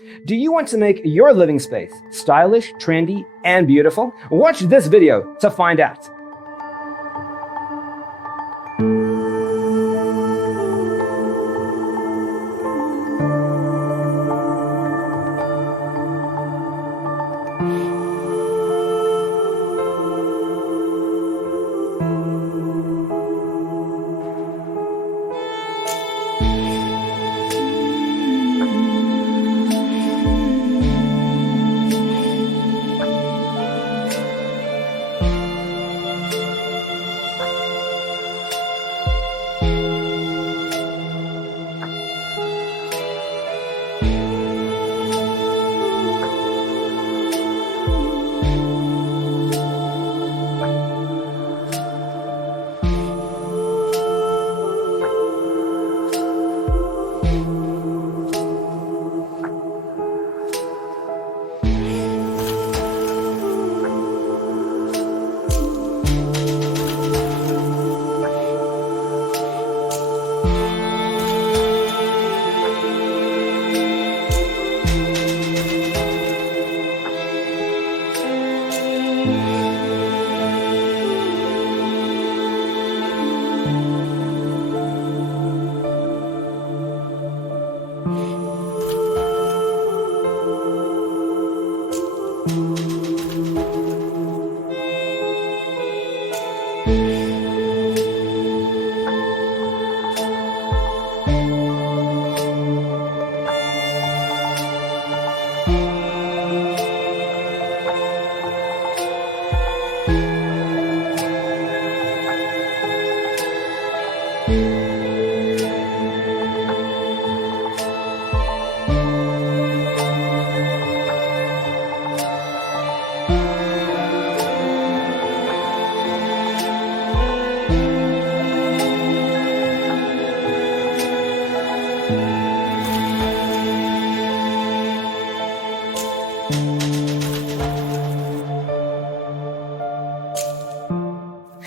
Do you want to make your living space stylish, trendy, and beautiful? Watch this video to find out.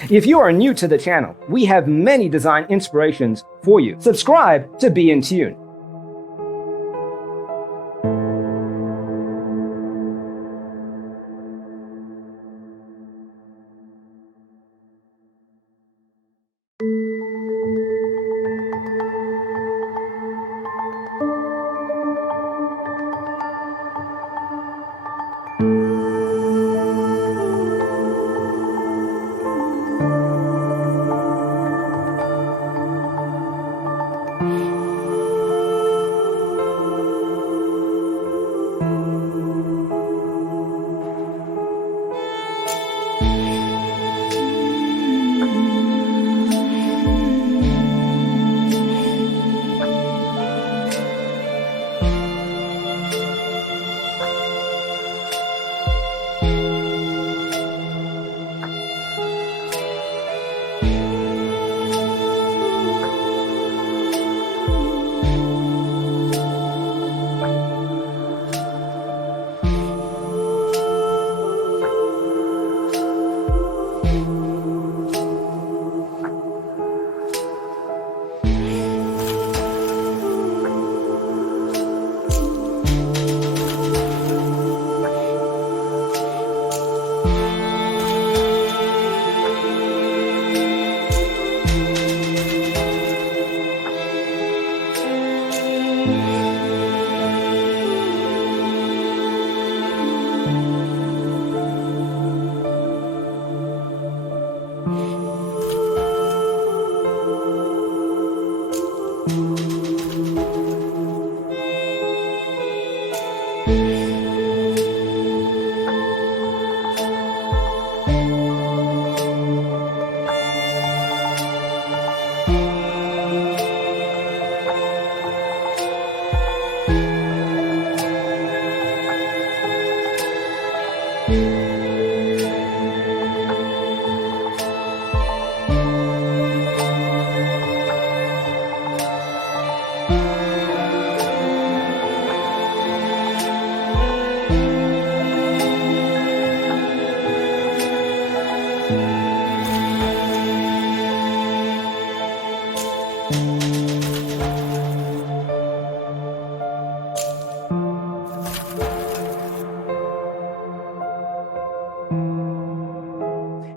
If you are new to the channel, we have many design inspirations for you. Subscribe to be in tune.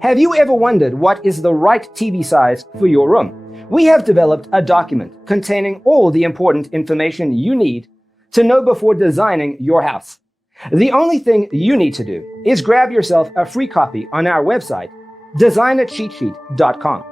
Have you ever wondered what is the right TV size for your room? We have developed a document containing all the important information you need to know before designing your house. The only thing you need to do is grab yourself a free copy on our website, designercheatsheet.com.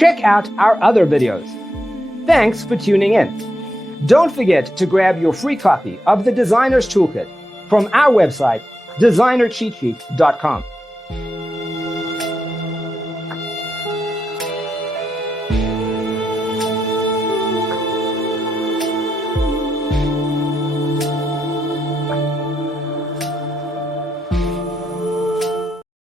Check out our other videos. Thanks for tuning in. Don't forget to grab your free copy of the Designer's Toolkit from our website, designercheatsheet.com.